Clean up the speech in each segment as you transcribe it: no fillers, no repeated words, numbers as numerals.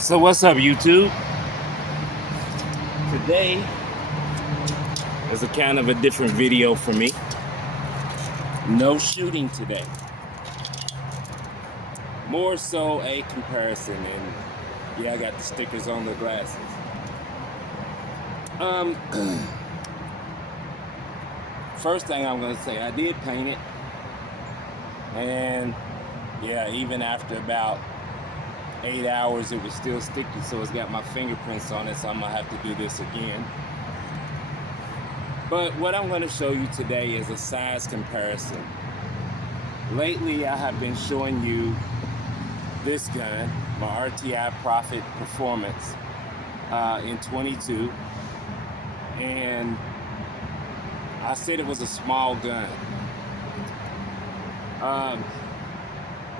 So what's up, YouTube? Today is a kind of a different video for me. No shooting today. More so a comparison, and yeah, I got the stickers on the glasses. First thing I'm gonna say, I did paint it, and yeah, even after about 8 hours it was still sticky, so it's got my fingerprints on it, so I'm gonna have to do this again. But what I'm going to show you today is a size comparison. Lately I have been showing you this gun, my RTI Profit Performance in 22, and I said it was a small gun.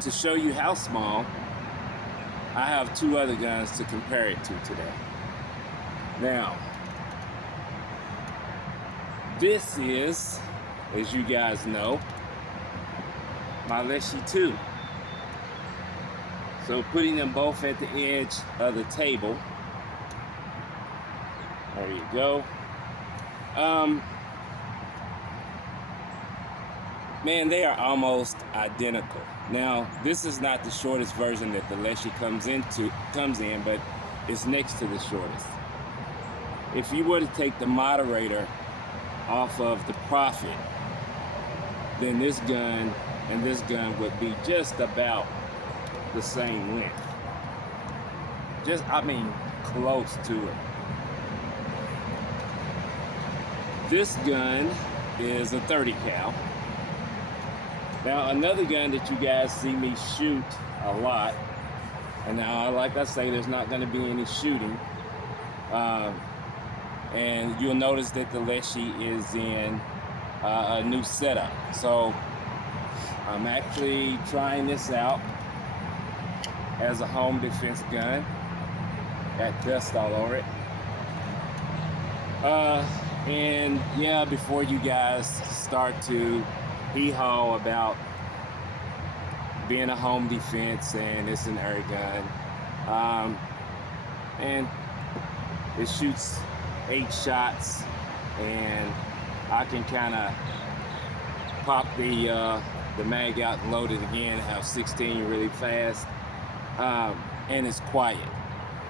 To show you how small, I have two other guns to compare it to today. Now, this is, as you guys know, my Leshiy 2. So putting them both at the edge of the table, there you go. Man, they are almost identical. Now, this is not the shortest version that the Leshiy comes in, but it's next to the shortest. If you were to take the moderator off of the Profit, then this gun and this gun would be just about the same length. Close to it. This gun is a 30 cal. Now, another gun that you guys see me shoot a lot, and now, like I say, there's not going to be any shooting. And you'll notice that the Leshiy is in a new setup. So I'm actually trying this out as a home defense gun. Got dust all over it. And yeah, before you guys start to hee-haw about being a home defense and it's an air gun, and it shoots 8 shots, and I can kind of pop the mag out and load it again, have 16 really fast, and it's quiet.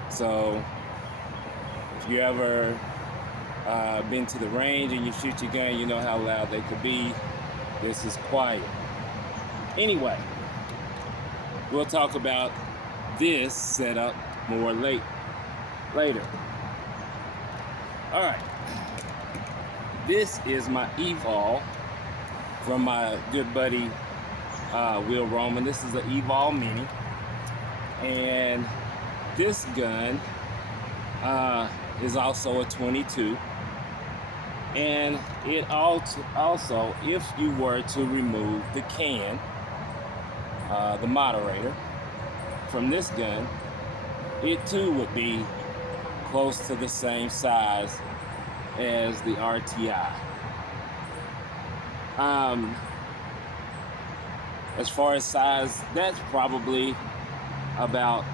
So if you ever been to the range and you shoot your gun, you know how loud they could be. This is quiet. Anyway, we'll talk about this setup more later. All right, this is my Evol from my good buddy Will Roman. This is an Evol Mini, and this gun is also a 22, and it also, if you were to remove the can, the moderator from this gun, it too would be close to the same size as the RTI. As far as size, that's probably about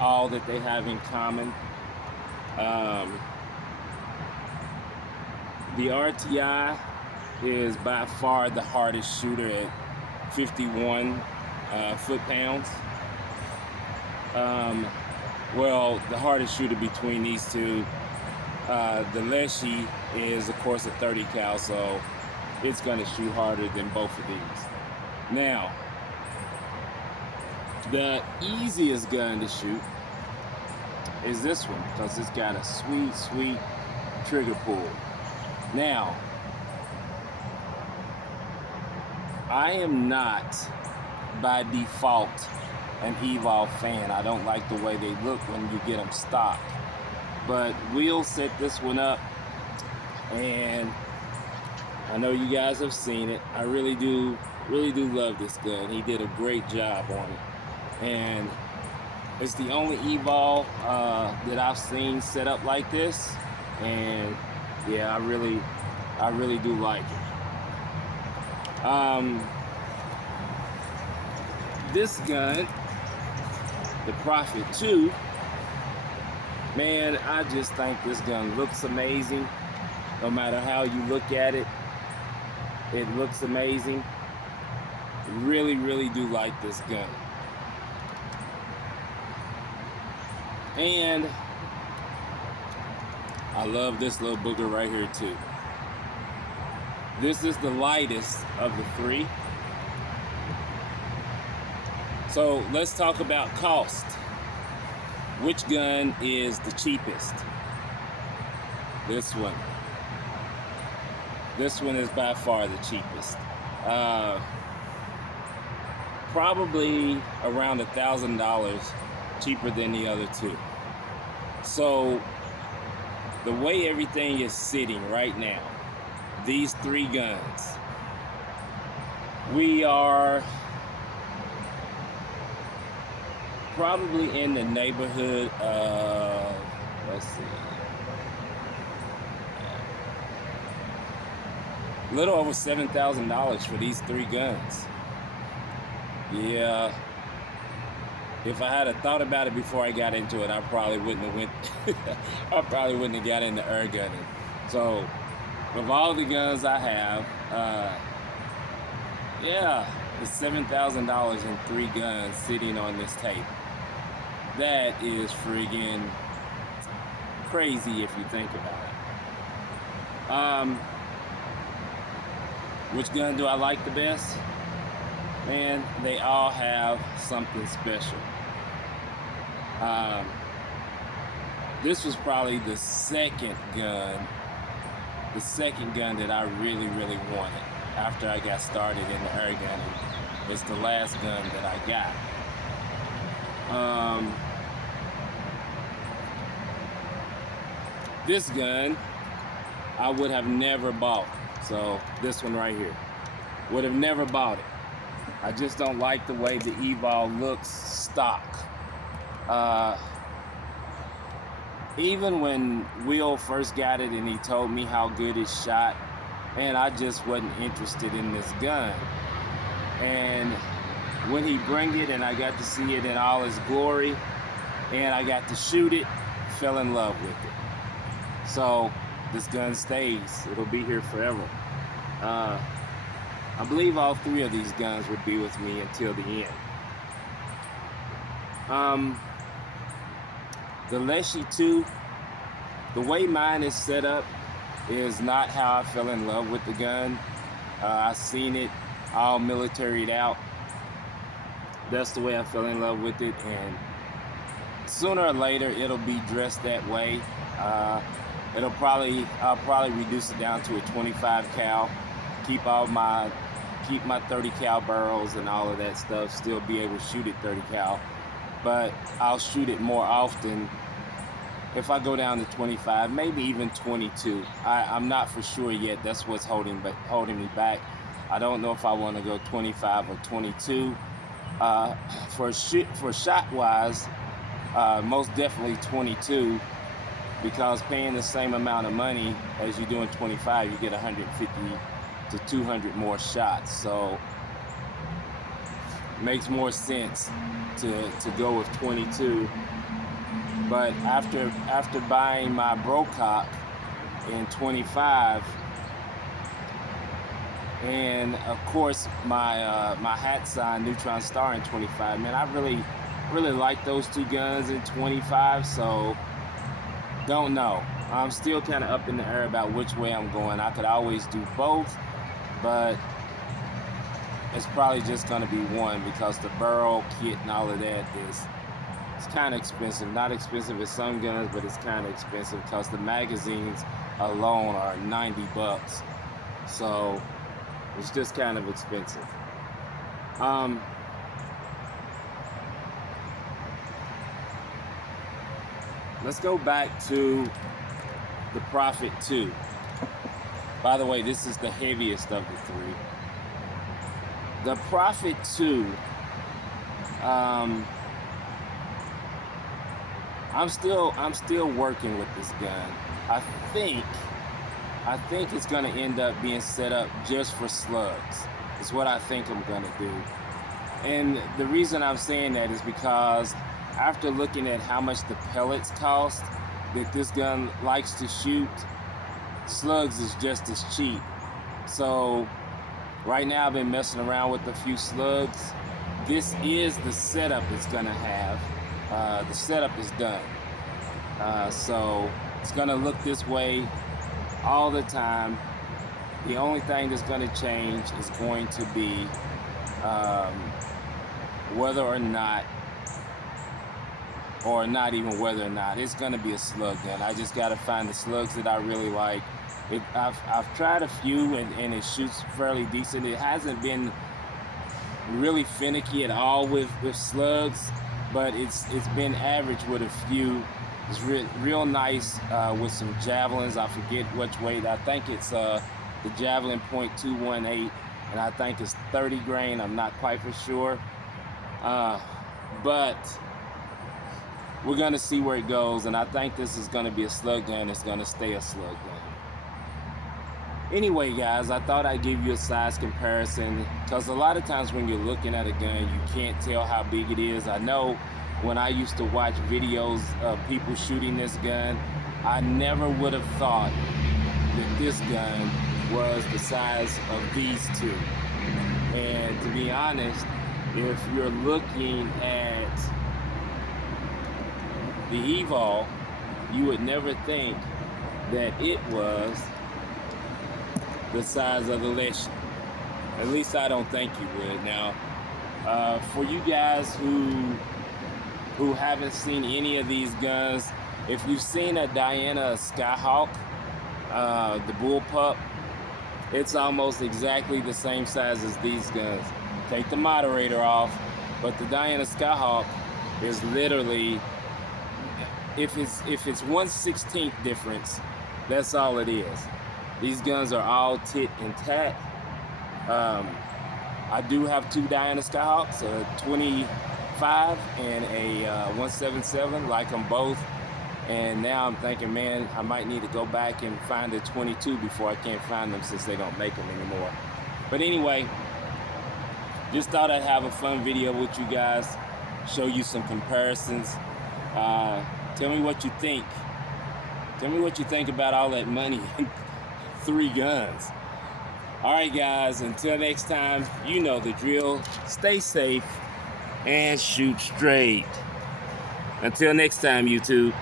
all that they have in common. The RTI is by far the hardest shooter at 51 foot-pounds. Well, the hardest shooter between these two, the Leshiy is of course a 30 cal, so it's going to shoot harder than both of these. Now, the easiest gun to shoot is this one, because it's got a sweet trigger pull. Now, I am not by default an Evol fan. I don't like the way they look when you get them stocked. But Will set this one up, and I know you guys have seen it. I really do love this gun. He did a great job on it. And it's the only Evol that I've seen set up like this. And yeah, I really do like it. This gun, the Profit 2, Man, I just think this gun looks amazing. No matter how you look at it, it looks amazing. Really, really do like this gun. And I love this little booger right here too. This is the lightest of the three. So let's talk about cost. Which gun is the cheapest? This one. This one is by far the cheapest. Probably around $1,000 cheaper than the other two. So the way everything is sitting right now, these three guns, we are probably in the neighborhood of, let's see, a little over $7,000 for these three guns. Yeah, if I had thought about it before I got into it, I probably wouldn't have I probably wouldn't have got into airgunning. So with all the guns I have, yeah, it's $7,000 in three guns sitting on this table. That is friggin' crazy if you think about it. Which gun do I like the best? Man, they all have something special. This was probably the second gun that I really, really wanted after I got started in the airgunning. It's the last gun that I got. This gun I would have never bought. So this one right here, would have never bought it. I just don't like the way the Evol looks stock. Even when Will first got it and he told me how good it shot, man, I just wasn't interested in this gun. And when he bring it and I got to see it in all its glory and I got to shoot it, fell in love with it. So this gun stays. It'll be here forever. I believe all three of these guns would be with me until the end. The Leshiy 2, the way mine is set up is not how I fell in love with the gun. I seen it all militaried out. That's the way I fell in love with it, and sooner or later it'll be dressed that way. I'll probably reduce it down to a 25 cal. Keep my 30 cal barrels and all of that stuff. Still be able to shoot it 30 cal, but I'll shoot it more often if I go down to 25, maybe even 22. I'm not for sure yet. That's what's holding me back. I don't know if I want to go 25 or 22. For shot wise, most definitely 22. Because paying the same amount of money as you do in 25, you get 150 to 200 more shots. So it makes more sense to go with 22. But after buying my Brocock in 25, and of course my hat sign Neutron Star in 25, man, I really like those two guns in 25. So don't know. I'm still kind of up in the air about which way I'm going. I could always do both, but it's probably just going to be one because the barrel kit and all of that it's kind of expensive. Not expensive as some guns, but it's kind of expensive because the magazines alone are $90. So it's just kind of expensive. Let's go back to the Prophet 2. By the way, this is the heaviest of the three. The Prophet 2, I'm still working with this gun. I think it's gonna end up being set up just for slugs. Is what I think I'm gonna do. And the reason I'm saying that is because after looking at how much the pellets cost that this gun likes to shoot, slugs is just as cheap. So right now I've been messing around with a few slugs. This is the setup it's gonna have. The setup is done. So it's gonna look this way all the time. The only thing that's gonna change is going to be whether or not, or not even whether or not, it's gonna be a slug gun. I just gotta find the slugs that I really like. I've tried a few and it shoots fairly decent. It hasn't been really finicky at all with slugs, but it's been average with a few. It's real nice with some javelins. I forget which weight. I think it's the Javelin .218, and I think it's 30 grain. I'm not quite for sure, but we're gonna see where it goes, and I think this is gonna be a slug gun. It's gonna stay a slug gun. Anyway, guys, I thought I'd give you a size comparison, because a lot of times when you're looking at a gun, you can't tell how big it is. I know when I used to watch videos of people shooting this gun, I never would have thought that this gun was the size of these two. And to be honest, if you're looking at the Evol, you would never think that it was the size of the Leshiy. At least I don't think you would. Now, for you guys who haven't seen any of these guns, if you've seen a Diana Skyhawk, the bullpup, it's almost exactly the same size as these guns. Take the moderator off, but the Diana Skyhawk is literally, if it's 1/16 difference, that's all it is. These guns are all tit and tat. I do have two Diana Skyhawks, a 25 and a 177, like them both. And now I'm thinking, man, I might need to go back and find a 22 before I can't find them, since they don't make them anymore. But anyway, just thought I'd have a fun video with you guys, show you some comparisons. Tell me what you think. Tell me what you think about all that money and 3 guns. All right, guys, until next time, you know the drill. Stay safe and shoot straight. Until next time, YouTube.